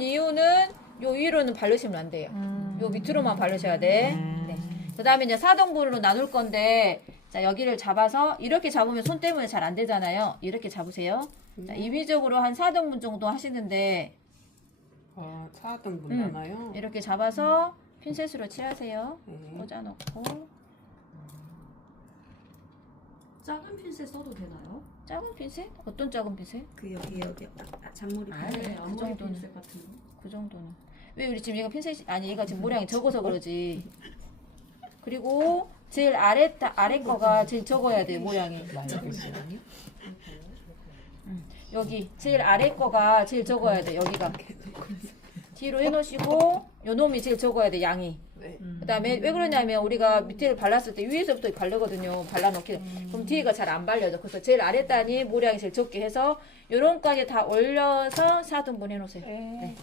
이유는 요 위로는 바르시면 안 돼요. 요 밑으로만 바르셔야 돼. 네. 그 다음에 이제 4등분으로 나눌 건데, 자, 여기를 잡아서, 이렇게 잡으면 손 때문에 잘 안 되잖아요. 이렇게 잡으세요. 자, 임의적으로 한 4등분 정도 하시는데, 4등분 나나요? 이렇게 잡아서 핀셋으로 칠하세요. 네. 꽂아놓고. 작은 핀셋 써도 되나요? 작은 핀셋? 어떤 작은 핀셋? 그 여기 잔머리 아니, 핀셋. 그 앞머리 정도는. 핀셋 같은 거. 그 정도는. 왜 우리 지금 얘가 핀셋이, 아니, 얘가 지금 모양이 적어서 그러지. 그리고 제일 아래 거가 제일 적어야 돼, 모양이. 여기 제일 아래 거가 제일 적어야 돼, 여기가. 뒤로 해놓으시고 요 놈이 제일 적어야 돼, 양이. 네. 그 다음에 왜 그러냐면 우리가 밑에를 발랐을 때 위에서부터 바르거든요. 발라놓기. 그럼 뒤에가 잘 안 발려져. 그래서 제일 아래 단이 모양이 제일 적게 해서 요런까지 다 올려서 4등분 해놓으세요. 네.